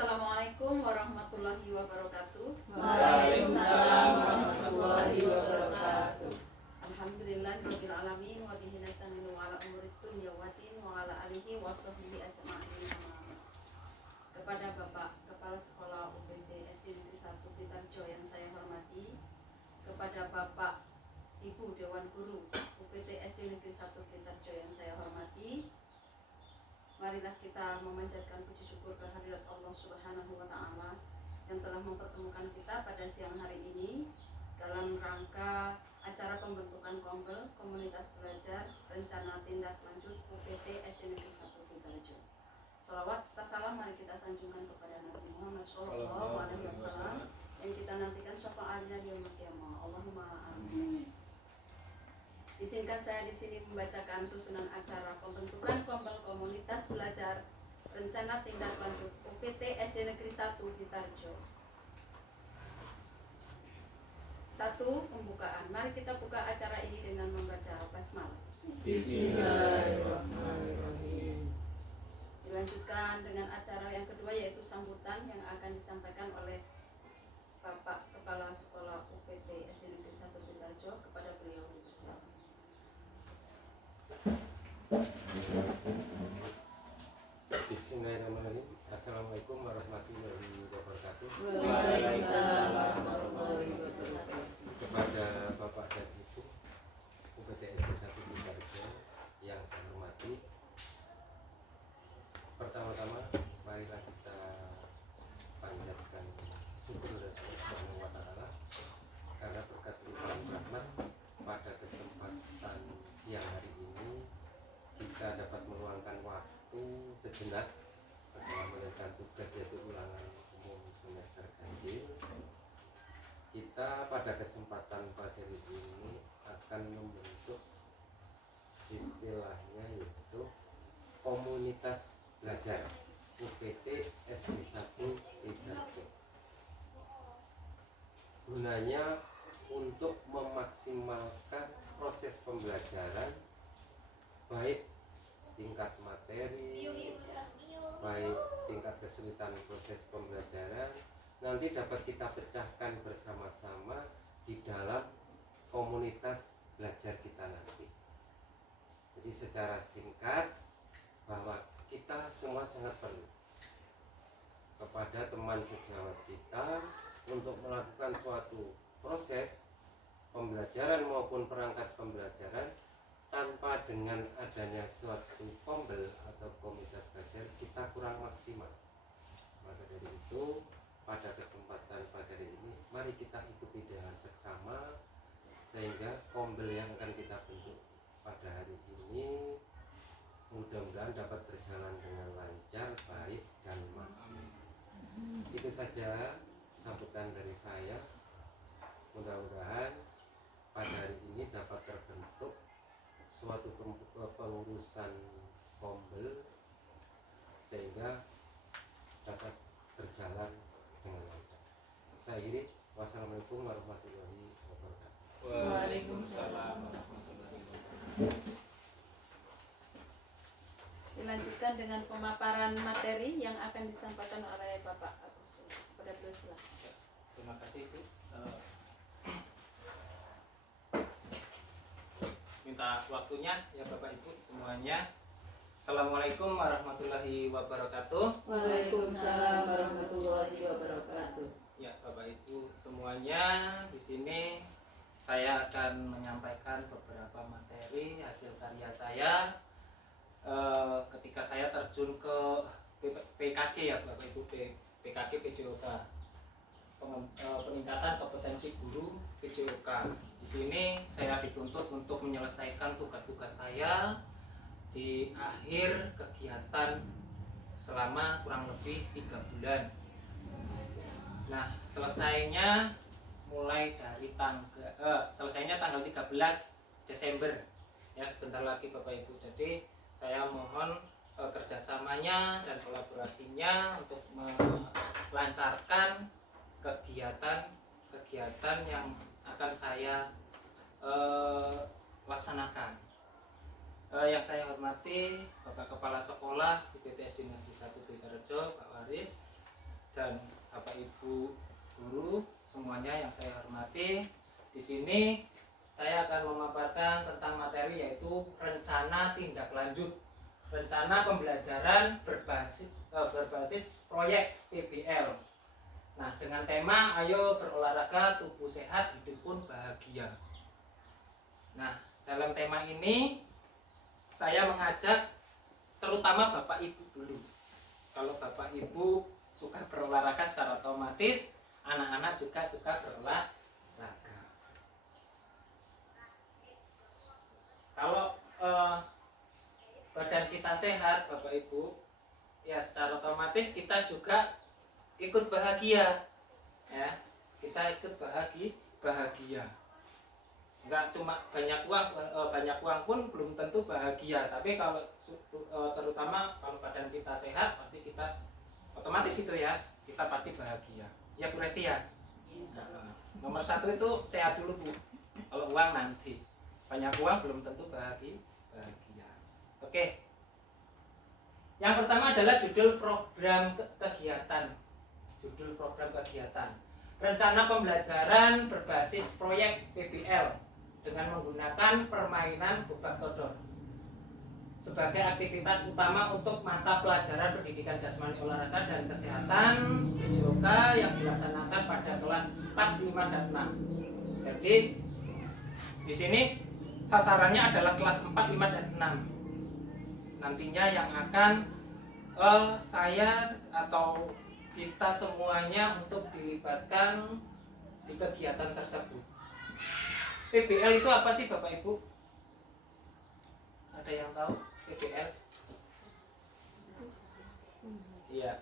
Assalamualaikum warahmatullahi wabarakatuh. Waalaikumsalam warahmatullahi wabarakatuh. Alhamdulillahirabbil alamin wa bihi nasta'inu ala umuri dunya waddin wa ala alihi washabbihi ajma'in. Kepada Bapak Kepala Sekolah UPT SD Negeri 1 Blitarjo yang saya hormati, kepada Bapak Ibu Dewan Guru UPT SD Negeri 1 Blitarjo yang saya hormati, marilah kita memanjatkan puji syukur kehadirat Allah Subhanahu wa Ta'ala yang telah mempertemukan kita pada siang hari ini dalam rangka acara pembentukan KOMBEL Komunitas Belajar Rencana Tindak Lanjut UPT SD Negeri 1 Blitarjo. Sholawat serta salam mari kita sanjungkan kepada Nabi Muhammad SAW yang kita nantikan syafaatnya di yaumil qiyamah. Allahumma amin. Izinkan saya di sini membacakan susunan acara pembentukan KOMBEL Komunitas Belajar Rencana Tindak Lanjut UPT SD Negeri 1 Blitarjo. 1. Pembukaan. Mari kita buka acara ini dengan membaca basmalah. Bismillahirrahmanirrahim. Dilanjutkan dengan acara yang kedua yaitu sambutan yang akan disampaikan oleh Bapak Kepala Sekolah UPT SD Negeri 1 Blitarjo. Kepada beliau dipersilakan. Bismillahirrahmanirrahim. Assalamualaikum warahmatullahi wabarakatuh. Waalaikumsalam warahmatullahi wabarakatuh. Kepada Bapak dan Ibu UPT SD 1 Blitarjo yang saya hormati, pertama-tama marilah kita panjatkan syukur kepada Allah Subhanahu wa Ta'ala karena berkat limpahan rahmat pada kesempatan siang hari ini kita dapat meluangkan waktu sejenak setelah mengerjakan tugas yaitu ulangan umum semester ganjil. Kita pada kesempatan pagi ini akan membentuk istilahnya yaitu komunitas belajar UPT SD 1 Blitarjo. Gunanya untuk memaksimalkan proses pembelajaran baik tingkat materi, baik tingkat kesulitan proses pembelajaran nanti dapat kita pecahkan bersama-sama di dalam komunitas belajar kita nanti. Jadi secara singkat bahwa kita semua sangat perlu kepada teman sejawat kita untuk melakukan suatu proses pembelajaran maupun perangkat pembelajaran tanpa dengan adanya suatu KOMBEL atau komunitas belajar kita kurang maksimal. Maka dari itu pada kesempatan pada hari ini mari kita ikuti dengan seksama sehingga KOMBEL yang akan kita bentuk pada hari ini mudah-mudahan dapat berjalan dengan lancar, baik dan maksimal. Itu saja sambutan dari saya. Mudah-mudahan pada hari ini dapat terbentuk suatu pengurusan KOMBEL sehingga dapat berjalan dengan lancar. Saya akhiri. Wassalamualaikum warahmatullahi wabarakatuh. Waalaikumsalam warahmatullahi wabarakatuh. Dilanjutkan dengan pemaparan materi yang akan disampaikan oleh Bapak Agus. Kepada beliau silakan. Terima kasih Bu. Minta waktunya ya Bapak Ibu semuanya. Assalamualaikum warahmatullahi wabarakatuh. Waalaikumsalam warahmatullahi wabarakatuh. Ya Bapak Ibu semuanya, di sini saya akan menyampaikan beberapa materi hasil karya saya ketika saya terjun ke PKG ya Bapak Ibu, PKG PJOK, peningkatan kompetensi guru PJOK. Di sini saya dituntut untuk menyelesaikan tugas-tugas saya di akhir kegiatan selama kurang lebih 3 bulan. Nah, selesainya tanggal 13 Desember. Ya, sebentar lagi Bapak Ibu. Jadi, saya mohon kerjasamanya dan kolaborasinya untuk melancarkan kegiatan yang akan saya laksanakan. Yang saya hormati Bapak Kepala Sekolah UPT SD Negeri 1 Blitarjo, Pak Waris, dan Bapak Ibu guru semuanya yang saya hormati. Di sini saya akan memaparkan tentang materi yaitu rencana tindak lanjut, rencana pembelajaran berbasis proyek PBL. Nah, dengan tema ayo berolahraga, tubuh sehat, hidup pun bahagia. Nah, dalam tema ini saya mengajak terutama Bapak Ibu dulu. Kalau Bapak Ibu suka berolahraga secara otomatis, anak-anak juga suka berolahraga. Kalau badan kita sehat, Bapak Ibu, ya secara otomatis kita juga ikut bahagia, ya. Kita ikut bahagia. Enggak cuma banyak uang pun belum tentu bahagia. Tapi kalau terutama kalau badan kita sehat, pasti kita otomatis itu ya, kita pasti bahagia. Ya Bu Resti ya. Nomor satu itu sehat dulu Bu. Kalau uang nanti. Banyak uang belum tentu bahagia. Oke. Yang pertama adalah judul program kegiatan. Judul program kegiatan. Rencana pembelajaran berbasis proyek PBL dengan menggunakan permainan gobak sodor sebagai aktivitas utama untuk mata pelajaran pendidikan jasmani olahraga dan kesehatan PJOK yang dilaksanakan pada kelas 4, 5, dan 6. Jadi di sini sasarannya adalah kelas 4, 5, dan 6. Nantinya yang akan saya atau kita semuanya untuk dilibatkan di kegiatan tersebut. PBL itu apa sih Bapak Ibu? Ada yang tahu PBL? Iya.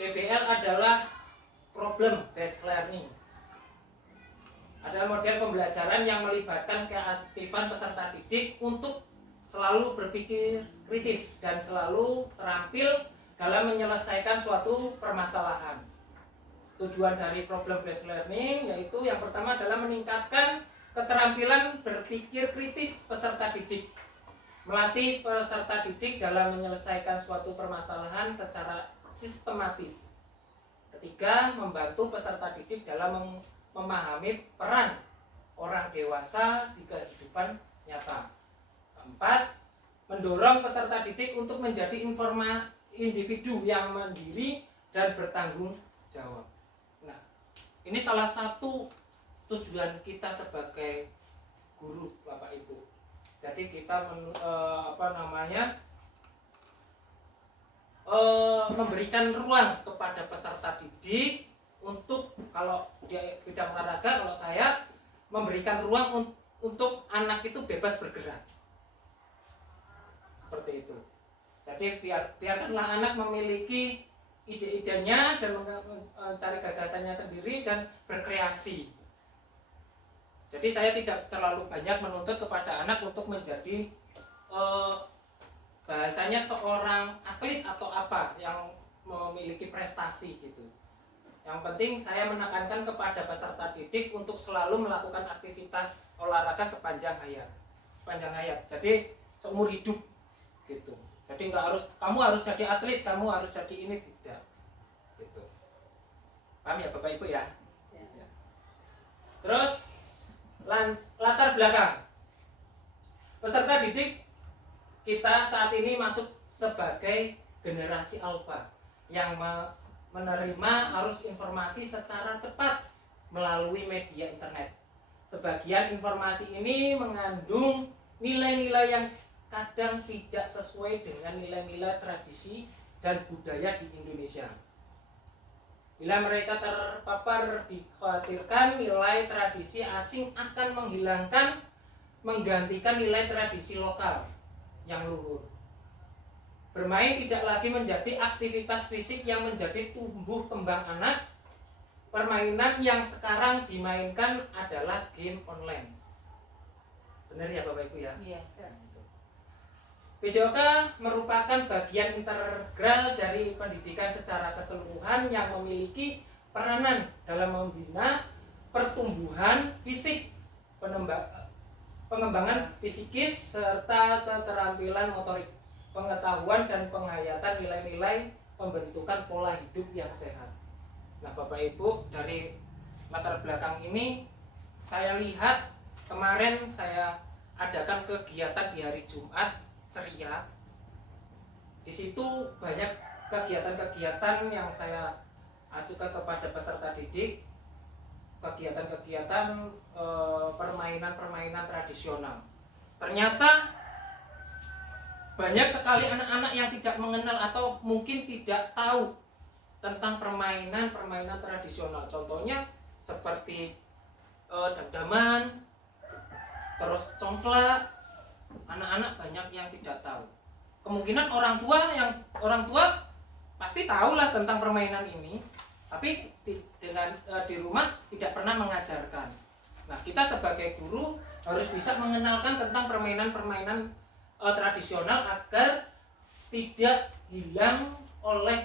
PBL adalah problem based learning. Adalah model pembelajaran yang melibatkan keaktifan peserta didik untuk selalu berpikir kritis dan selalu terampil dalam menyelesaikan suatu permasalahan. Tujuan dari problem based learning yaitu yang pertama adalah meningkatkan keterampilan berpikir kritis peserta didik, melatih peserta didik dalam menyelesaikan suatu permasalahan secara sistematis. Ketiga, membantu peserta didik dalam memahami peran orang dewasa di kehidupan nyata. Keempat, mendorong peserta didik untuk menjadi individu yang mandiri dan bertanggung jawab. Nah, ini salah satu tujuan kita sebagai guru Bapak Ibu. Jadi kita memberikan ruang kepada peserta didik untuk, kalau di bidang olahraga, kalau saya memberikan ruang untuk anak itu bebas bergerak. Seperti itu. Jadi biarkanlah anak memiliki ide-idenya dan mencari gagasannya sendiri dan berkreasi. Jadi saya tidak terlalu banyak menuntut kepada anak untuk menjadi bahasanya seorang atlet atau apa yang memiliki prestasi gitu. Yang penting saya menekankan kepada peserta didik untuk selalu melakukan aktivitas olahraga sepanjang hayat. Jadi seumur hidup gitu. Jadi kamu harus jadi atlet, kamu harus jadi ini, tidak. Gitu. Paham ya Bapak Ibu ya? Ya. Terus latar belakang. Peserta didik kita saat ini masuk sebagai generasi alfa yang menerima arus informasi secara cepat melalui media internet. Sebagian informasi ini mengandung nilai-nilai yang kadang tidak sesuai dengan nilai-nilai tradisi dan budaya di Indonesia. Bila mereka terpapar, dikhawatirkan nilai tradisi asing akan menggantikan nilai tradisi lokal yang luhur. Bermain tidak lagi menjadi aktivitas fisik yang menjadi tumbuh kembang anak. Permainan yang sekarang dimainkan adalah game online. Benar ya Bapak Ibu ya? Iya. PJOK merupakan bagian integral dari pendidikan secara keseluruhan yang memiliki peranan dalam membina pertumbuhan fisik, pengembangan psikis, serta keterampilan motorik, pengetahuan dan penghayatan nilai-nilai pembentukan pola hidup yang sehat. Nah, Bapak Ibu, dari latar belakang ini saya lihat kemarin saya adakan kegiatan di hari Jumat ceria. Di situ banyak kegiatan-kegiatan yang saya ajukan kepada peserta didik, kegiatan-kegiatan permainan-permainan tradisional. Ternyata banyak sekali anak-anak yang tidak mengenal atau mungkin tidak tahu tentang permainan-permainan tradisional. Contohnya seperti dangdaman, terus congklak. Anak-anak banyak yang tidak tahu. Kemungkinan orang tua pasti tahulah tentang permainan ini, tapi di rumah tidak pernah mengajarkan. Nah, kita sebagai guru harus bisa mengenalkan tentang permainan-permainan tradisional agar tidak hilang oleh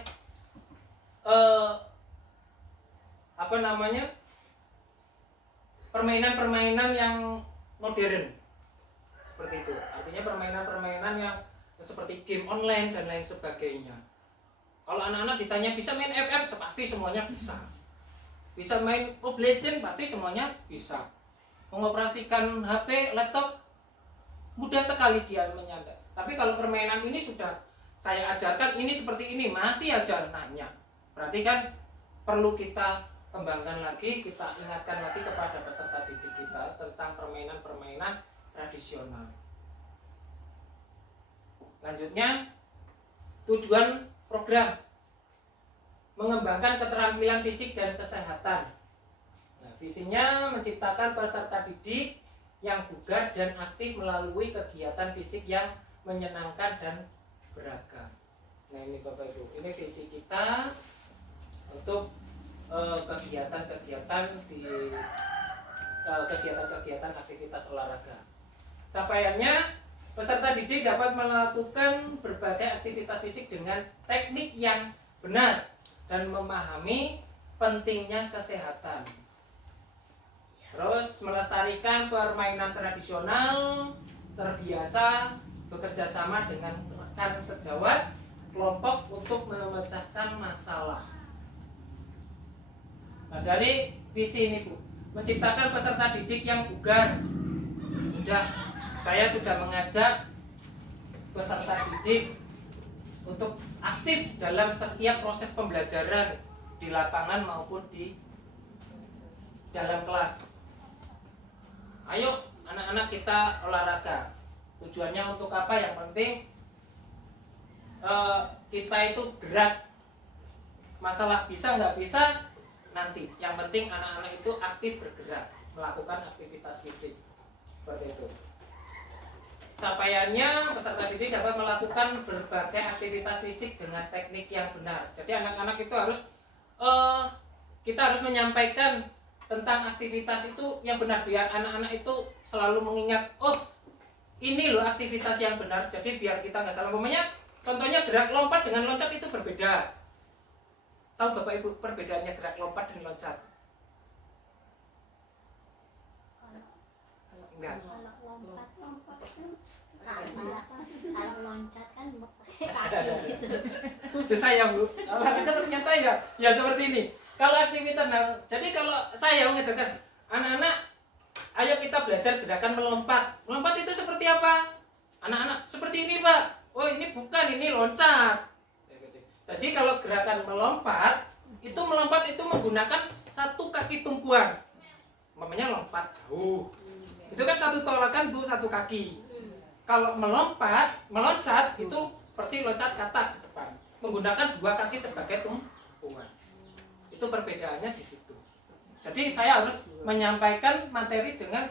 permainan-permainan yang modern seperti itu. Artinya permainan-permainan yang seperti game online dan lain sebagainya. Kalau anak-anak ditanya bisa main FF, pasti semuanya bisa. Bisa main Mobile Legends, pasti semuanya bisa. Mengoperasikan HP, laptop, mudah sekali dia menyandang. Tapi kalau permainan ini sudah saya ajarkan ini seperti ini, masih aja nanya. Berarti kan perlu kita kembangkan lagi, kita ingatkan lagi kepada peserta didik kita tentang permainan-permainan tradisional. Lanjutnya, tujuan program mengembangkan keterampilan fisik dan kesehatan. Nah, visinya menciptakan peserta didik yang bugar dan aktif melalui kegiatan fisik yang menyenangkan dan beragam. Nah, ini Bapak Ibu, ini visi kita untuk kegiatan-kegiatan di kegiatan-kegiatan aktivitas olahraga. Capaiannya, peserta didik dapat melakukan berbagai aktivitas fisik dengan teknik yang benar dan memahami pentingnya kesehatan. Terus melestarikan permainan tradisional, terbiasa bekerja sama dengan rekan sejawat kelompok untuk memecahkan masalah. Nah, dari visi ini Bu, menciptakan peserta didik yang bugar. Saya sudah mengajak peserta didik untuk aktif dalam setiap proses pembelajaran di lapangan maupun di dalam kelas. Ayo anak-anak kita olahraga. Tujuannya untuk apa? Yang penting kita itu gerak. Masalah bisa nggak bisa nanti. Yang penting anak-anak itu aktif bergerak, melakukan aktivitas fisik. Seperti itu. Capaiannya, peserta didik dapat melakukan berbagai aktivitas fisik dengan teknik yang benar. Jadi anak-anak itu kita harus menyampaikan tentang aktivitas itu yang benar, biar anak-anak itu selalu mengingat, oh ini loh aktivitas yang benar. Jadi biar kita nggak salah. Contohnya gerak lompat dengan loncat itu berbeda. Tahu Bapak Ibu perbedaannya gerak lompat dan loncat? Enggak. Kalau loncat kan pakai kaki gitu. Susah ya Bu. Olahraga ternyata ya seperti ini. Kalau aktivitas, jadi kalau saya mengajarkan anak-anak, ayo kita belajar gerakan melompat. Melompat itu seperti apa? Anak-anak seperti ini Pak. Oh ini bukan, ini loncat. Jadi kalau gerakan melompat itu menggunakan satu kaki tumpuan. Namanya lompat jauh. Itu kan satu tolakan Bu, satu kaki. Kalau meloncat itu seperti loncat katak ke depan, menggunakan dua kaki sebagai tumpuan. Itu perbedaannya di situ. Jadi saya harus menyampaikan materi dengan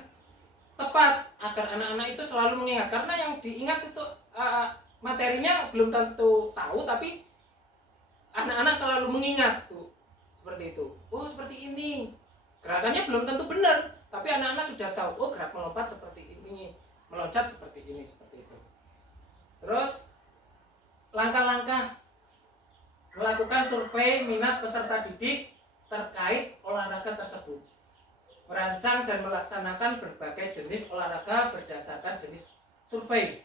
tepat agar anak-anak itu selalu mengingat. Karena yang diingat itu materinya belum tentu tahu, tapi anak-anak selalu mengingat tuh. Seperti itu. Oh seperti ini. Gerakannya belum tentu benar, tapi anak-anak sudah tahu. Oh gerak melompat seperti ini, meloncat seperti ini, seperti itu. Terus langkah-langkah melakukan survei minat peserta didik terkait olahraga tersebut. Merancang dan melaksanakan berbagai jenis olahraga berdasarkan jenis survei.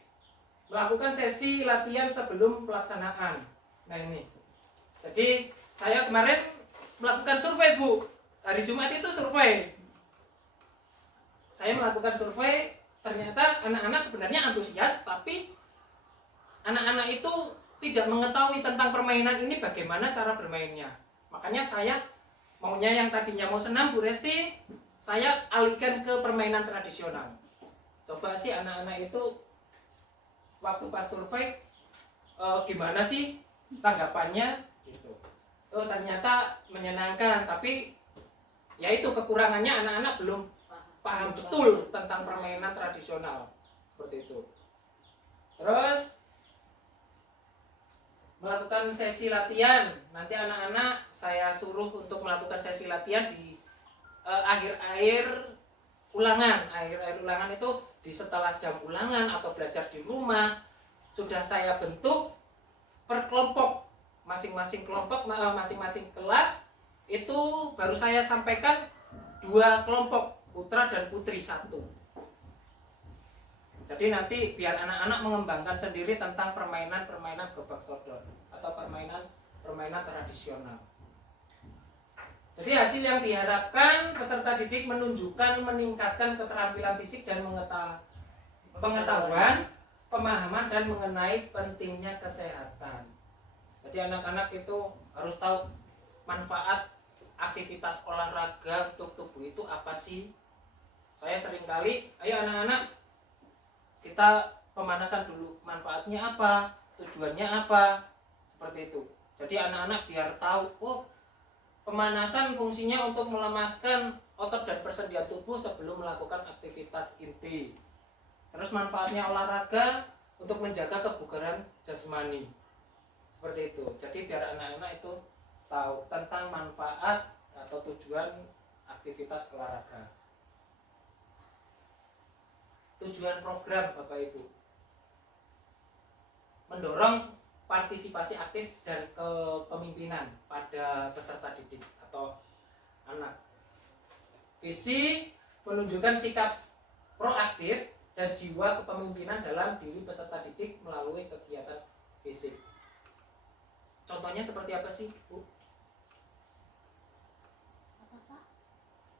Melakukan sesi latihan sebelum pelaksanaan. Nah ini, Jadi saya kemarin melakukan survei Bu, hari Jumat itu survei. Saya melakukan survei, ternyata anak-anak sebenarnya antusias, tapi anak-anak itu tidak mengetahui tentang permainan ini, bagaimana cara bermainnya. Makanya saya maunya yang tadinya mau senam Bu Resti, saya alihkan ke permainan tradisional. Coba sih anak-anak itu waktu pas survei gimana sih tanggapannya gitu. Oh ternyata menyenangkan, tapi ya itu kekurangannya anak-anak belum paham betul tentang permainan tradisional seperti itu. Terus melakukan sesi latihan, nanti anak-anak saya suruh untuk melakukan sesi latihan di akhir-akhir ulangan. Akhir-akhir ulangan itu di setelah jam ulangan atau belajar di rumah sudah saya bentuk per kelompok, masing-masing kelompok, masing-masing kelas itu baru saya sampaikan 2 kelompok, putra dan putri 1. Jadi nanti biar anak-anak mengembangkan sendiri tentang permainan-permainan gobak sodor atau permainan tradisional. Jadi hasil yang diharapkan peserta didik menunjukkan meningkatkan keterampilan fisik dan pengetahuan, pemahaman dan mengenai pentingnya kesehatan. Jadi anak-anak itu harus tahu manfaat aktivitas olahraga untuk tubuh itu apa sih. Saya seringkali, ayo anak-anak kita pemanasan dulu, manfaatnya apa, tujuannya apa, seperti itu. Jadi anak-anak biar tahu, oh pemanasan fungsinya untuk melemaskan otot dan persendian tubuh sebelum melakukan aktivitas inti. Terus manfaatnya olahraga untuk menjaga kebugaran jasmani. Seperti itu. Jadi biar anak-anak itu tahu tentang manfaat atau tujuan aktivitas olahraga. Tujuan program Bapak Ibu mendorong partisipasi aktif dan kepemimpinan pada peserta didik atau anak. Visi menunjukkan sikap proaktif dan jiwa kepemimpinan dalam diri peserta didik melalui kegiatan fisik. Contohnya seperti apa sih, Bu?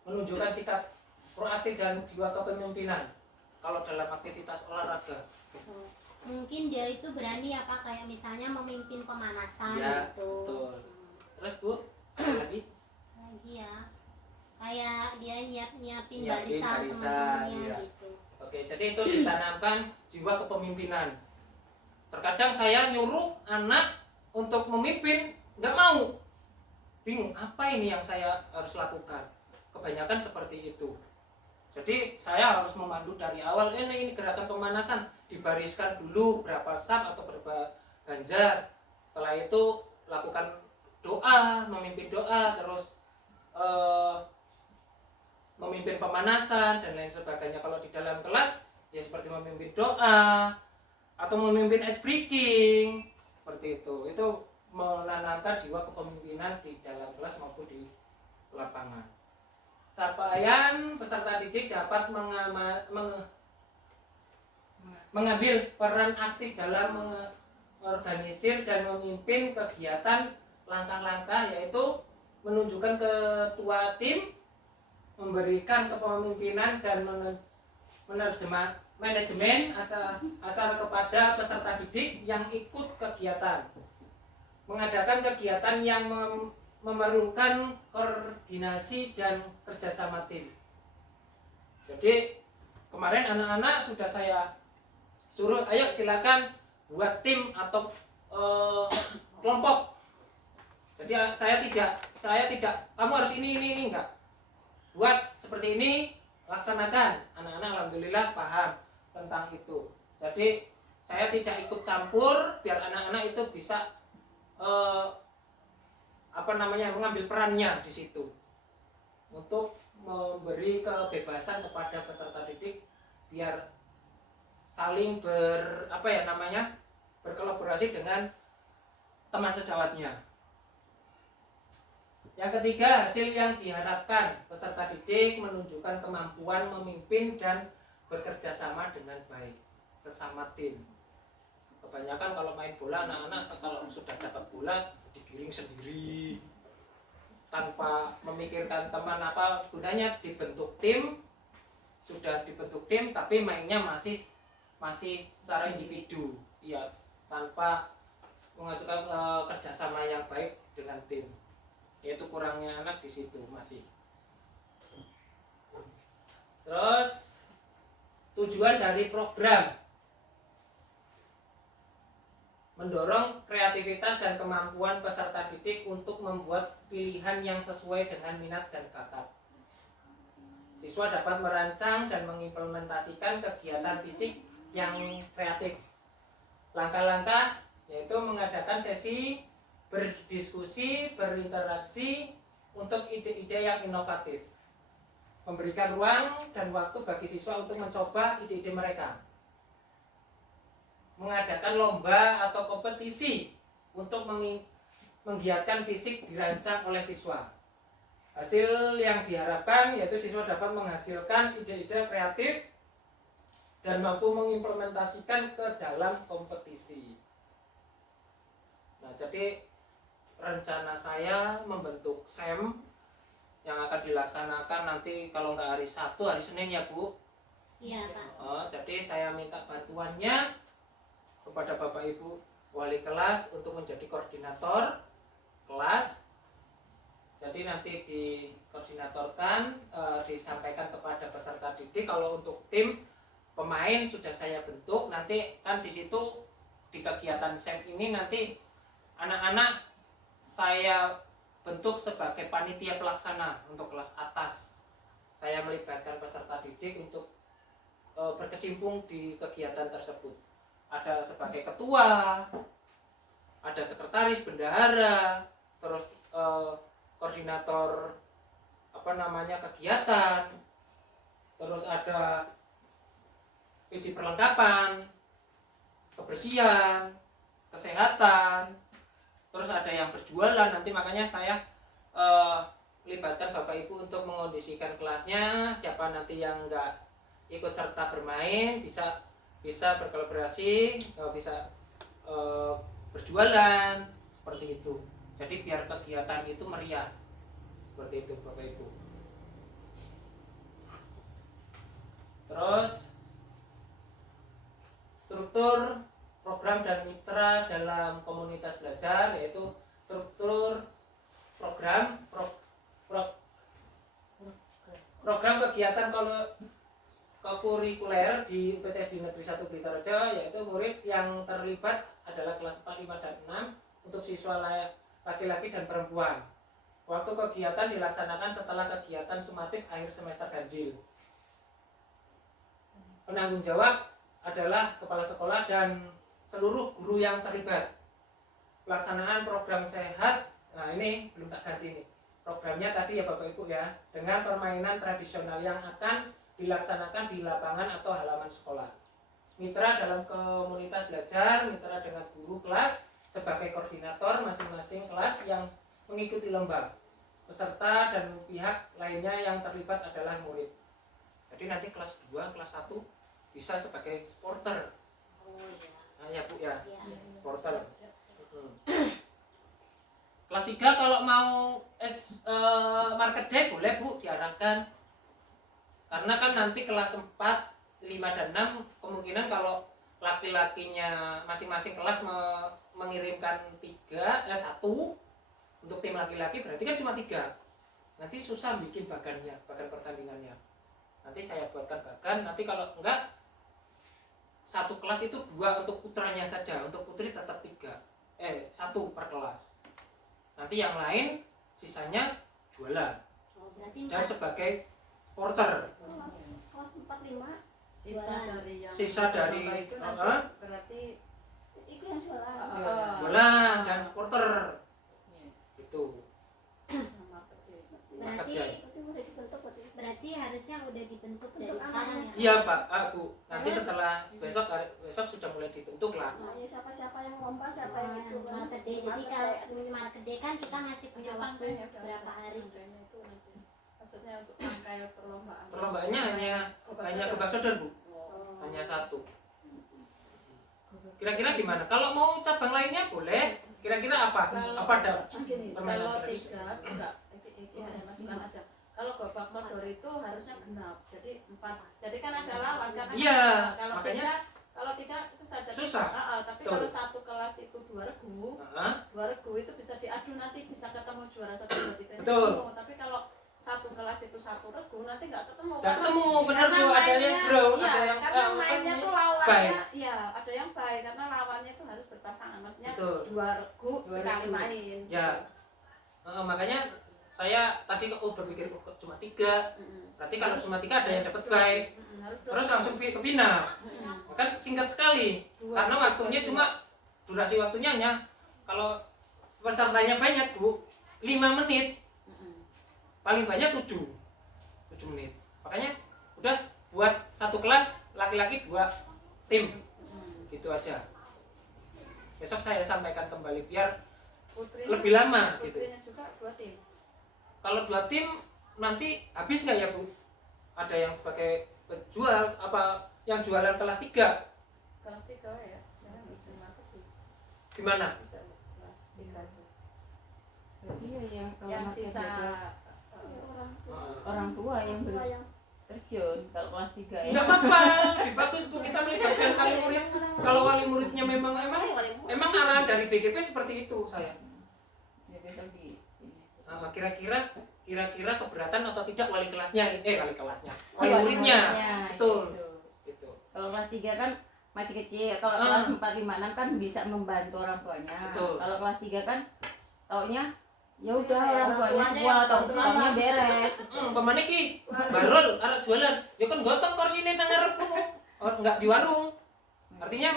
Menunjukkan sikap proaktif dan jiwa kepemimpinan kalau dalam aktivitas olahraga. Mungkin dia itu berani apa kayak misalnya memimpin pemanasan Ya, gitu. betul. Terus Bu, ada lagi? Ya kayak dia nyiapin Nyiapin barisan barisan, teman-temannya iya. gitu. Oke, jadi itu ditanamkan jiwa kepemimpinan. Terkadang saya nyuruh anak untuk memimpin, nggak mau. Bingung, apa ini yang saya harus lakukan? Kebanyakan seperti itu. Jadi saya harus memandu dari awal, ini gerakan pemanasan, dibariskan dulu berapa sap atau berapa ganjar. Setelah itu lakukan doa, memimpin doa, terus memimpin pemanasan dan lain sebagainya. Kalau di dalam kelas ya seperti memimpin doa atau memimpin ice breaking seperti itu. Itu menanamkan jiwa kepemimpinan di dalam kelas maupun di lapangan. Capaian peserta didik dapat mengambil peran aktif dalam mengorganisir dan memimpin kegiatan langkah-langkah, yaitu menunjukkan ketua tim, memberikan kepemimpinan dan manajemen acara kepada peserta didik yang ikut kegiatan, mengadakan kegiatan yang memerlukan koordinasi dan kerjasama tim. Jadi kemarin anak-anak sudah saya suruh, ayo silakan buat tim atau kelompok. Jadi saya tidak kamu harus ini enggak. Buat seperti ini, laksanakan. Anak-anak alhamdulillah paham tentang itu. Jadi saya tidak ikut campur biar anak-anak itu bisa mengambil perannya di situ untuk memberi kebebasan kepada peserta didik biar saling berkolaborasi dengan teman sejawatnya. Yang ketiga, hasil yang diharapkan peserta didik menunjukkan kemampuan memimpin dan bekerja sama dengan baik sesama tim. Kebanyakan kalau main bola anak-anak kalau sudah dapat bola digiring sendiri tanpa memikirkan teman. Apa gunanya dibentuk tim, sudah dibentuk tim tapi mainnya masih secara individu ya, tanpa mengajukan kerjasama yang baik dengan tim. Yaitu kurangnya anak di situ masih. Terus tujuan dari program mendorong kreativitas dan kemampuan peserta didik untuk membuat pilihan yang sesuai dengan minat dan bakat. Siswa dapat merancang dan mengimplementasikan kegiatan fisik yang kreatif. Langkah-langkah yaitu mengadakan sesi berdiskusi, berinteraksi untuk ide-ide yang inovatif. Memberikan ruang dan waktu bagi siswa untuk mencoba ide-ide mereka. Mengadakan lomba atau kompetisi untuk menggiatkan fisik dirancang oleh siswa. Hasil yang diharapkan yaitu siswa dapat menghasilkan ide-ide kreatif dan mampu mengimplementasikan ke dalam kompetisi. Nah, jadi rencana saya membentuk SEM yang akan dilaksanakan nanti kalau nggak hari Sabtu, hari Senin ya Bu. Iya Pak. Jadi saya minta bantuannya kepada Bapak Ibu wali kelas untuk menjadi koordinator kelas. Jadi nanti dikoordinatorkan, disampaikan kepada peserta didik. Kalau untuk tim pemain sudah saya bentuk. Nanti kan di situ di kegiatan SEM ini nanti anak-anak saya bentuk sebagai panitia pelaksana untuk kelas atas. Saya melibatkan peserta didik untuk berkecimpung di kegiatan tersebut. Ada sebagai ketua, ada sekretaris, bendahara, terus koordinator kegiatan, terus ada PJ perlengkapan, kebersihan, kesehatan, terus ada yang berjualan. Nanti makanya saya libatkan Bapak Ibu untuk mengondisikan kelasnya. Siapa nanti yang nggak ikut serta bermain bisa berkolaborasi, bisa berjualan seperti itu. Jadi biar kegiatan itu meriah seperti itu Bapak Ibu. Terus struktur program dan mitra dalam komunitas belajar, yaitu struktur program program kegiatan kurikuler di UPTSD Negeri 1 Blitarejo, yaitu murid yang terlibat adalah kelas 4, 5, dan 6 untuk siswa laki-laki dan perempuan. Waktu kegiatan dilaksanakan setelah kegiatan sumatif akhir semester ganjil. Penanggung jawab adalah kepala sekolah dan seluruh guru yang terlibat. Pelaksanaan program sehat, nah ini belum tak ganti nih. Programnya tadi ya Bapak Ibu ya, dengan permainan tradisional yang akan dilaksanakan di lapangan atau halaman sekolah. Mitra dalam komunitas belajar, mitra dengan guru kelas sebagai koordinator masing-masing kelas yang mengikuti lomba. Peserta dan pihak lainnya yang terlibat adalah murid. Jadi nanti kelas 2, kelas 1 bisa sebagai supporter. Oh iya. Nah ya Bu ya, Iya. supporter. Kelas 3 kalau mau market day boleh Bu diarahkan. Karena kan nanti kelas 4, 5, dan 6 kemungkinan kalau laki-lakinya masing-masing kelas mengirimkan 1 untuk tim laki-laki, berarti kan cuma 3. Nanti susah bikin bagan pertandingannya. Nanti saya buatkan bagan, nanti kalau enggak satu kelas itu 2 untuk putranya saja, untuk putri tetap 1 per kelas. Nanti yang lain sisanya jualan Oh, berarti dan sebagai supporter. Kelas 4, 5 Sisa dari itu nanti berarti itu yang jualan. jualan dan supporter itu. berarti Itu udah dibentuk berarti harusnya udah dibentuk dari Untuk sekarang anaknya. ya. Iya Pak, Bu. Nanti Terus? setelah besok sudah mulai dibentuk lah. Nah, ya siapa yang lomba, siapa yang itu kan. Market day. Jadi kalau market day kan kita ngasih punya waktu berapa hari. itu nanti. Maksudnya untuk rangkaian perlombaan. Perlombaannya hanya ke bakso dan Bu, hanya 1. Kira-kira gimana? Kalau mau cabang lainnya boleh, kira-kira apa? Kalau Apa ada gini, permainan kalau tradisional? 3 enggak, ini hanya masukan aja. Kalau gobak sodor itu harusnya genap, jadi 4. Jadi kan ada lawan karena Iya, kalau makanya 3 kalau 3 susah jadi. susah. Tapi Betul. kalau satu kelas itu 2 regu, Heeh. 2 regu itu bisa diadu, nanti bisa ketemu juara 1 2 3 Betul. ketemu. Tapi kalau satu kelas itu 1 regu nanti nggak ketemu. Nggak ketemu, benar Karena Bu, ada yang mainnya- draw, iya, ada yang karena apa mainnya namanya, tuh lawannya, baik. iya ada yang baik karena lawannya tuh harus berpasangan, maksudnya Betul. 2 regu Dua sekali regu. main. Ya. Makanya saya tadi berpikir kok cuma 3. Mm-mm. Berarti kalau Harus- cuma 3 ada yang dapat baik. Mm-mm, harus Terus dua. langsung ke final. Mm-mm. Kan singkat sekali. Dua. Karena waktunya cuma durasi waktunya hanya kalau pesertanya banyak Bu, 5 menit, Mm-mm. paling banyak 7 menit. Makanya udah buat satu kelas laki-laki 2 tim. Mm-mm. Gitu aja. Besok saya sampaikan kembali biar Putrinya- lebih lama gitu. Putrinya juga 2 tim. Kalau 2 tim nanti habis nggak ya Bu? Ada yang sebagai penjual apa yang jualan kelas 3 Kelas 3 ya. Saya bisa marketing. gimana? Bisa kelas 3 aja. Iya yang kalau Yang market sisa bebas, Ya, orang tua. orang tua yang Tua yang terjun kalau kelas 3 ya. Nggak apa-apa, lebih bagus Bu kita melibatkan wali murid. Kalau wali muridnya memang emang arahan dari BGP seperti itu saya. Ya besok di ini aja. Kira-kira keberatan atau tidak wali kelasnya? Wali Wali muridnya. Betul. gitu. Gitu. Kalau kelas 3 kan masih kecil, kalau Ah. kelas 4, 5, 6 kan bisa membantu orang tuanya. Betul. Kalau kelas 3 kan taunya ya udah orang Orang tuanya tuanya semua yang taunya bantu. beres. Pemane ki barol arek jualan. Ya kan gotong korsine nang ngarepmu. Enggak di warung. Artinya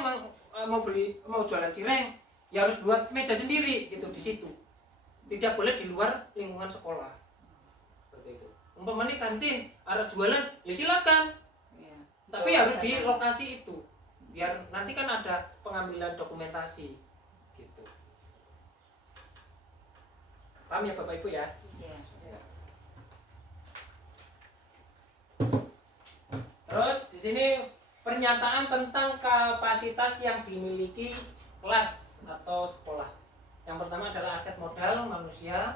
mau jualan cireng, ya harus buat meja sendiri gitu di situ. Tidak boleh di luar lingkungan sekolah. Seperti itu. Umpamanya kantin, arek jualan, ya silakan. Ya. Tapi harus di lokasi itu. Biar nanti kan ada pengambilan dokumentasi gitu. Paham ya Bapak Ibu ya? Ya. Terus di sini pernyataan tentang kapasitas yang dimiliki kelas atau sekolah. Yang pertama adalah aset modal manusia,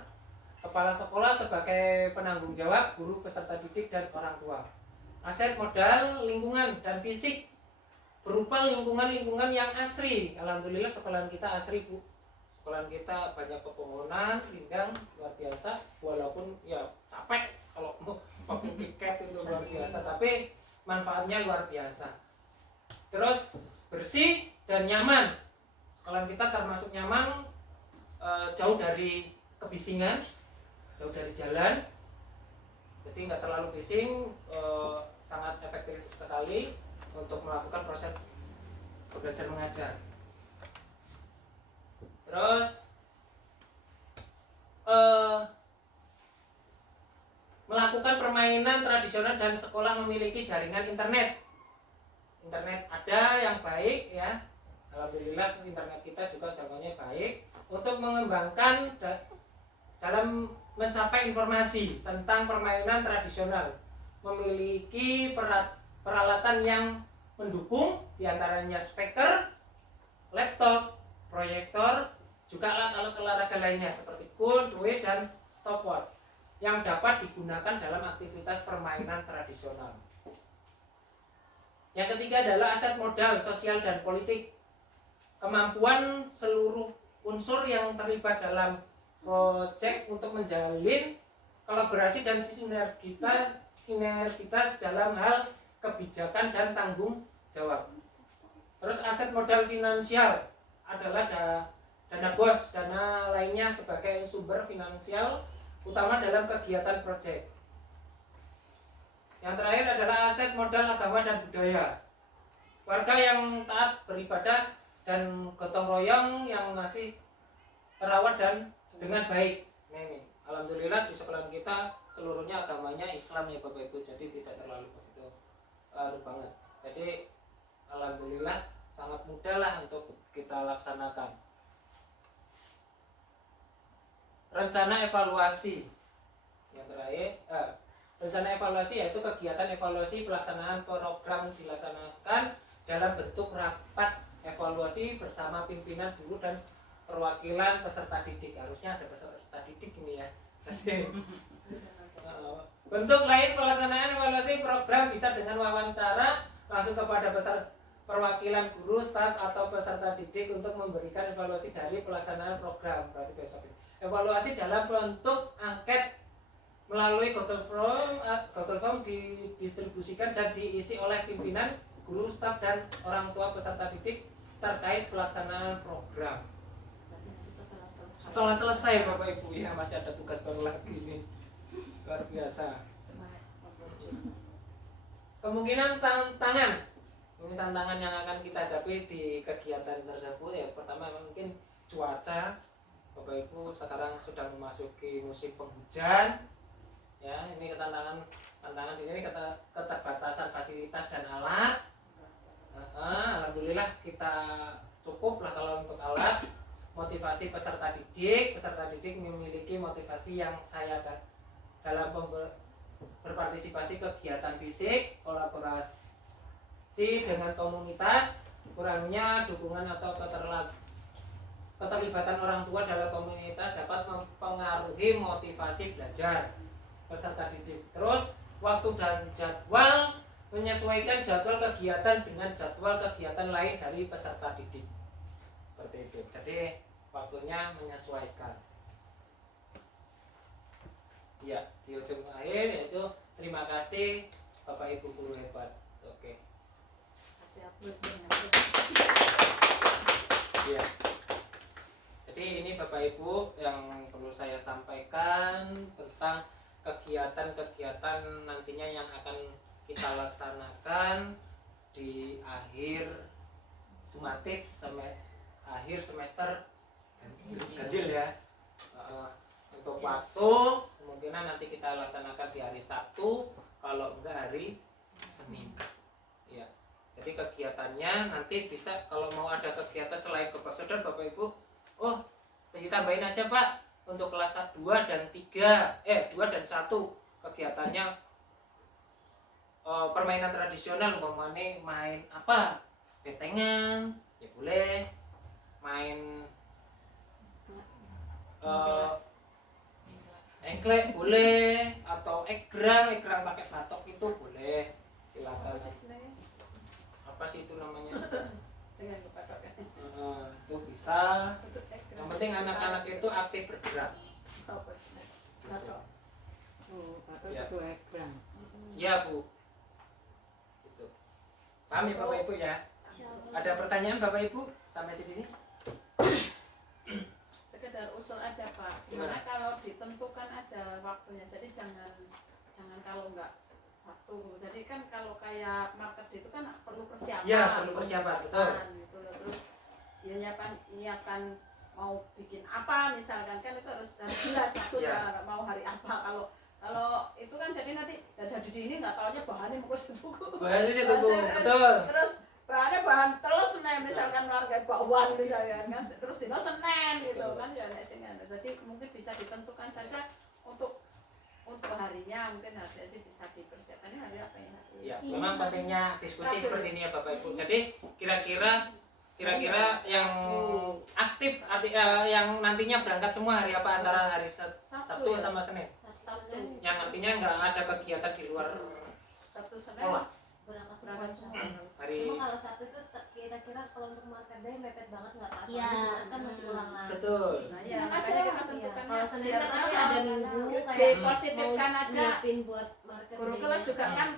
kepala sekolah sebagai penanggung jawab, guru, peserta didik, dan orang tua. Aset modal lingkungan dan fisik berupa lingkungan yang asri. Alhamdulillah sekolahan kita asri Bu. Sekolahan kita banyak pepohonan, rindang, luar biasa. Walaupun ya capek kalau mau pakai piket itu luar biasa, tapi manfaatnya luar biasa. Terus bersih dan nyaman. Sekolahan kita termasuk nyaman, jauh dari kebisingan, jauh dari jalan, jadi nggak terlalu bising, sangat efektif sekali untuk melakukan proses belajar mengajar. Terus melakukan permainan tradisional dan sekolah memiliki jaringan internet ada yang baik ya. Alhamdulillah internet kita juga jangkauannya baik untuk mengembangkan dalam mencapai informasi tentang permainan tradisional, memiliki peralatan yang mendukung, diantaranya speaker, laptop, proyektor, juga alat-alat olahraga lainnya seperti kul, duit, dan stopwatch yang dapat digunakan dalam aktivitas permainan tradisional. Yang ketiga adalah aset modal sosial dan politik. Kemampuan seluruh unsur yang terlibat dalam proyek untuk menjalin kolaborasi dan sinergitas dalam hal kebijakan dan tanggung jawab. Terus aset modal finansial adalah dana bos, dana lainnya sebagai sumber finansial utama dalam kegiatan proyek. Yang terakhir adalah aset modal agama dan budaya. Warga yang taat beribadah dan gotong royong yang masih terawat dan dengan baik. Nah, ini alhamdulillah di sekolah kita seluruhnya agamanya Islam ya Bapak Ibu, jadi tidak terlalu begitu banget. Jadi alhamdulillah sangat mudah lah untuk kita laksanakan. Rencana evaluasi yang terakhir, rencana evaluasi yaitu kegiatan evaluasi pelaksanaan program dilaksanakan dalam bentuk rapat evaluasi bersama pimpinan guru dan perwakilan peserta didik. Harusnya ada peserta didik ini ya. Bentuk lain pelaksanaan evaluasi program bisa dengan wawancara langsung kepada perwakilan guru, staf atau peserta didik untuk memberikan evaluasi dari pelaksanaan program. Berarti besok ini. Evaluasi dalam bentuk angket melalui Google Form didistribusikan dan diisi oleh pimpinan, guru, staf dan orang tua peserta didik terkait pelaksanaan program. Berarti nanti Setelah selesai Bapak Ibu ya masih ada tugas baru lagi ini. Luar biasa. semangat membujuk. Kemungkinan tantangan. Ini tantangan yang akan kita hadapi di kegiatan tersebut ya. Pertama mungkin cuaca. Bapak Ibu sekarang sudah memasuki musim penghujan. Ya, ini tantangan di sini keterbatasan fasilitas dan alat. Alhamdulillah kita cukup lah kalau untuk alat. Motivasi peserta didik memiliki motivasi yang saya dalam berpartisipasi kegiatan fisik, kolaborasi dengan komunitas, kurangnya dukungan atau keterlibatan orang tua dalam komunitas dapat mempengaruhi motivasi belajar peserta didik. Terus waktu dan jadwal, menyesuaikan jadwal kegiatan dengan jadwal kegiatan lain dari peserta didik. Seperti itu. Jadi waktunya menyesuaikan. Ya, di ujung akhir yaitu terima kasih Bapak Ibu guru hebat. Oke. Kasih aplaus dengan Ya. Jadi ini Bapak Ibu yang perlu saya sampaikan tentang kegiatan-kegiatan nantinya yang akan kita laksanakan di akhir sumatif akhir semester ganjil ya. Untuk waktu kemungkinan nanti kita laksanakan di hari Sabtu, kalau enggak hari Senin. Ya. Jadi kegiatannya nanti bisa kalau mau ada kegiatan selain Gobak Sodor Bapak Ibu, oh ditambahin aja Pak untuk kelas 2 dan 3, 2 dan 1 kegiatannya permainan tradisional, umpamanya main apa? Betengan, ya boleh. Main engklek boleh, atau egrang pakai batok itu boleh. Silakan. Apa sih itu namanya? saya nggak patok kan. Itu bisa. Yang penting anak-anak itu aktif bergerak. Batok. Oh, bapak Ya. itu ekran. Ya Bu. Gitu. Paham ya Bapak Ibu ya? Ada pertanyaan Bapak Ibu sampai sini? Sekedar usul aja Pak. Gimana kalau ditentukan aja waktunya. Jadi jangan kalau nggak Sabtu. Jadi kan kalau kayak market itu kan perlu persiapan. Ya, perlu persiapan, betul. Gitu loh. Terus ya nyiapkan mau bikin apa misalkan kan itu harus jelas waktunya. Ya. Mau hari apa kalau itu kan jadi nanti ya jadi di ini nggak taunya bahannya mau tuku. Bahannya sih tuku, betul. Terus bahan telus nih misalkan keluarga bakwan misalnya kan terus dino Senin gitu kan ya nek sing jadi mungkin bisa ditentukan saja untuk harinya mungkin nanti aja bisa dipersiapkan ini hari apa ya Ya, memang pentingnya diskusi seperti ini ya Bapak Ibu. Jadi kira-kira yang aktif yang nantinya berangkat semua hari apa antara hari Sabtu sama Senin? Sabtu Yang artinya nggak ada kegiatan di luar Sabtu Senin sekolah. berangkat semua Hari Cuma kalau satu itu kira-kira kalau untuk market day mepet banget nggak pas. Iya. Kan masih ulangan. betul. nah ya makanya kita tentukan Kalau Senin biar kan apa, masih ada minggu kayak dipositifkan mau aja nyiapin buat market guru day. kelas juga kan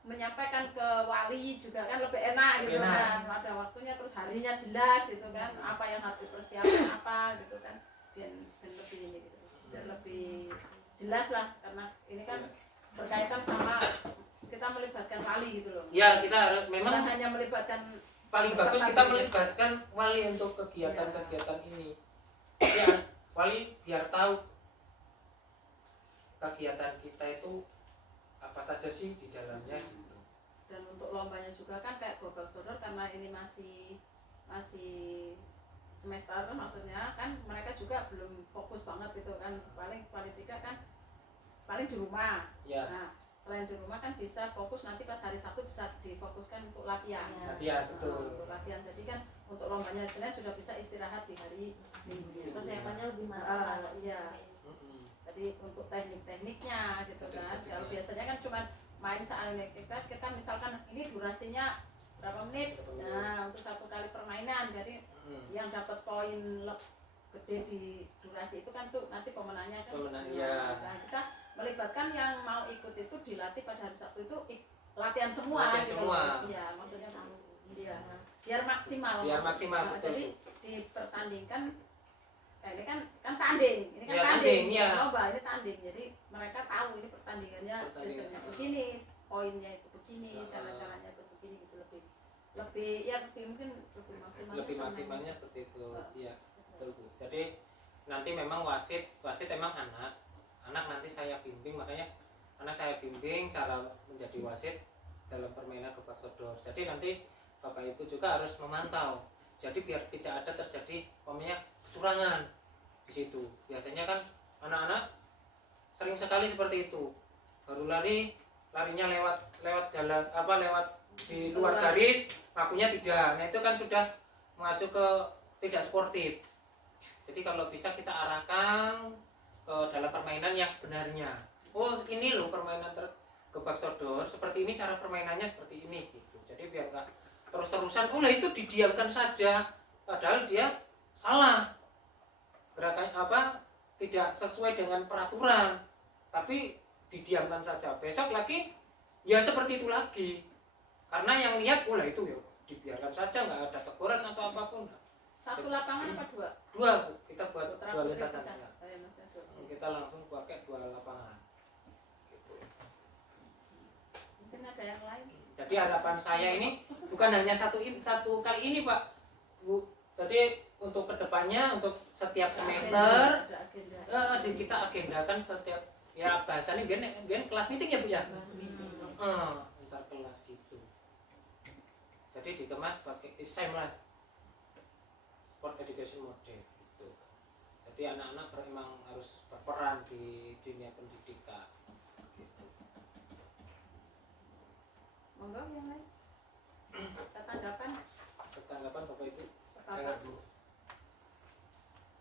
menyampaikan ke wali juga kan lebih enak gitu Enak. kan ada waktunya terus harinya jelas gitu kan apa yang harus dipersiapkan apa gitu kan biar lebih ini gitu biar lebih jelas lah karena ini kan berkaitan sama kita melibatkan wali gitu loh Ya, kita harus bukan memang hanya melibatkan paling bagus kita melibatkan wali untuk kegiatan-kegiatan ini. Ya, wali biar tahu kegiatan kita itu apa saja sih di dalamnya gitu. dan untuk lombanya juga kan kayak Gobak Sodor karena ini masih semester maksudnya kan mereka juga belum fokus banget gitu kan paling tidak kan paling di rumah. Ya, Nah selain di rumah kan bisa fokus nanti pas hari Sabtu bisa difokuskan untuk latihan. Ya. latihan betul. Untuk latihan jadi kan untuk lombanya Senin sudah bisa istirahat di hari Minggunya. Persiapannya lebih matang. Iya. Jadi untuk tekniknya gitu kan. Kalau biasanya kan cuma main seandainya kita misalkan ini durasinya berapa menit. Nah, untuk satu kali permainan. Jadi yang dapat poin gede di durasi itu kan tuh nanti pemenangnya kan. Nah, kita melibatkan yang mau ikut itu dilatih pada hari Sabtu itu latihan semua Latihan gitu. semua. Iya, maksudnya iya. Biar maksimal. Biar maksimal, Nah, betul. jadi dipertandingkan ini kan tanding, ini kan Ya, tanding, ya. lomba ini tanding, jadi mereka tahu ini pertandingannya sistemnya begini, poinnya itu begini, cara-caranya itu begini, gitu lebih mungkin lebih maksimalnya seperti itu. Iya, betul Bu. Jadi nanti memang wasit emang anak nanti saya bimbing, makanya anak saya bimbing cara menjadi wasit dalam permainan gebak sodor. Jadi nanti Bapak Ibu juga harus memantau. Jadi biar tidak ada terjadi kecurangan di situ. Biasanya kan anak-anak sering sekali seperti itu. Baru larinya lewat jalan lewat di luar garis, pakunya tidak. Nah, itu kan sudah mengacu ke tidak sportif. Jadi kalau bisa kita arahkan ke dalam permainan yang sebenarnya. Oh, ini loh permainan gebak sodor, seperti ini cara permainannya seperti ini gitu. Jadi biar enggak terus-terusan itu didiamkan saja padahal dia salah. Gerakan tidak sesuai dengan peraturan. Tapi didiamkan saja. Besok lagi ya seperti itu lagi. Karena yang lihat itu ya dibiarkan saja, nggak ada teguran atau apapun. Satu lapangan apa dua? Dua Bu, kita buat dua lintasan. Kita langsung pakai dua lapangan. Gitu. Mungkin ada yang lain. Jadi harapan saya ini bukan hanya satu kali ini Pak Bu. Jadi untuk kedepannya, untuk setiap semester kita agendakan setiap bahasannya biar kelas meeting ya Bu ya. Antar kelas gitu. Jadi dikemas pakai SEM lah, sport education model gitu. Jadi anak-anak memang harus berperan di dunia pendidikan gitu. Monggo yang lain. Tanggapan Bapak Ibu. Enggak Bu,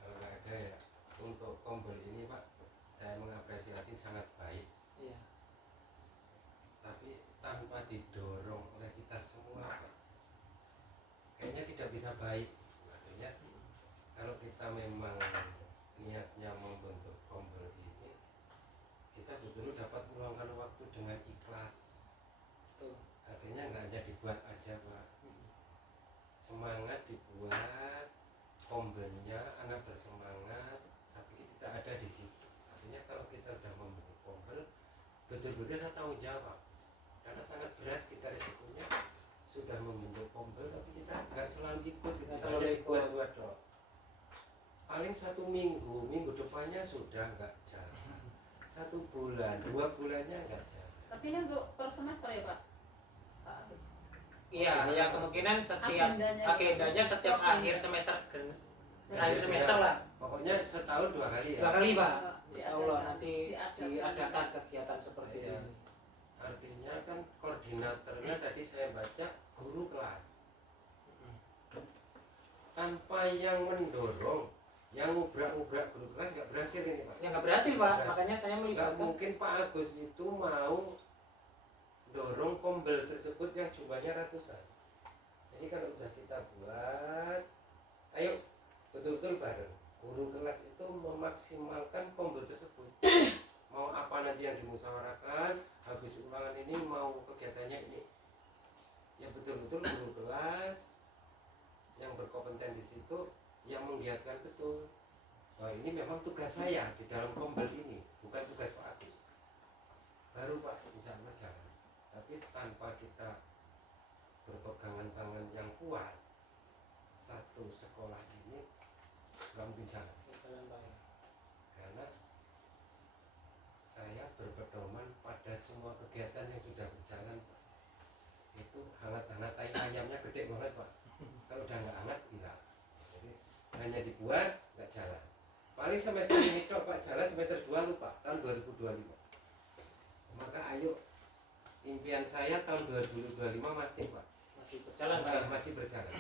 kalau nggak ada ya untuk kompol ini Pak, saya mengapresiasi sangat baik. Iya. Tapi tanpa didorong oleh kita semua Pak, kayaknya tidak bisa baik. Artinya kalau kita memang niatnya membentuk kompol ini, kita betul-betul dapat meluangkan waktu dengan ikhlas. Artinya nggak hanya dibuat aja Pak, semangat dibuat kombolnya, anak bersemangat, tapi kita ada di situ. Artinya kalau kita sudah membentuk kombel, betul-betul kita tanggung jawab. Karena sangat berat kita risikonya sudah membentuk kombel, tapi kita nggak selalu ikut, kita hanya dibuat-buat dong. Paling 1 minggu depannya sudah nggak jalan. 1 bulan, 2 bulannya nggak jalan. Tapi ini untuk per semester ya Pak? Iya, ya kemungkinan setiap agendanya setiap akhir semester lah. Pokoknya setahun 2 kali ya. 2 kali Pak. Insya Allah nanti diadakan kegiatan seperti ini. Artinya kan koordinatornya tadi saya baca guru kelas. Tanpa yang mendorong, yang ngubrak-ngubrak guru kelas nggak berhasil ini Pak. Ya nggak berhasil Pak, makanya saya Nggak melibatkan. mungkin Pak Agus itu mau dorong kombel tersebut yang jumlahnya ratusan. Jadi kalau udah kita buat, ayo betul-betul bareng. Guru kelas itu memaksimalkan kombel tersebut. Mau apa nanti yang dimusyawarahkan, habis ulangan ini mau kegiatannya ini. Ya betul-betul guru kelas yang berkompeten di situ yang menggiatkan betul. Wah ini memang tugas saya di dalam kombel ini, bukan tugas Pak Agus. Baru Pak insya Allah jalan. Tapi tanpa kita berpegangan tangan yang kuat, satu sekolah ini nggak mungkin jalan. Karena saya berpedoman pada semua kegiatan yang sudah berjalan Pak. Itu hangat-hangat tai ayamnya gede banget Pak. Kalau udah nggak hangat hilang. Jadi hanya dibuat nggak jalan. Paling semester ini Pak jalan, semester 2 lupa tahun 2025. Maka ayo, impian saya tahun 2025 masih Pak, Masih berjalan Pak. masih berjalan.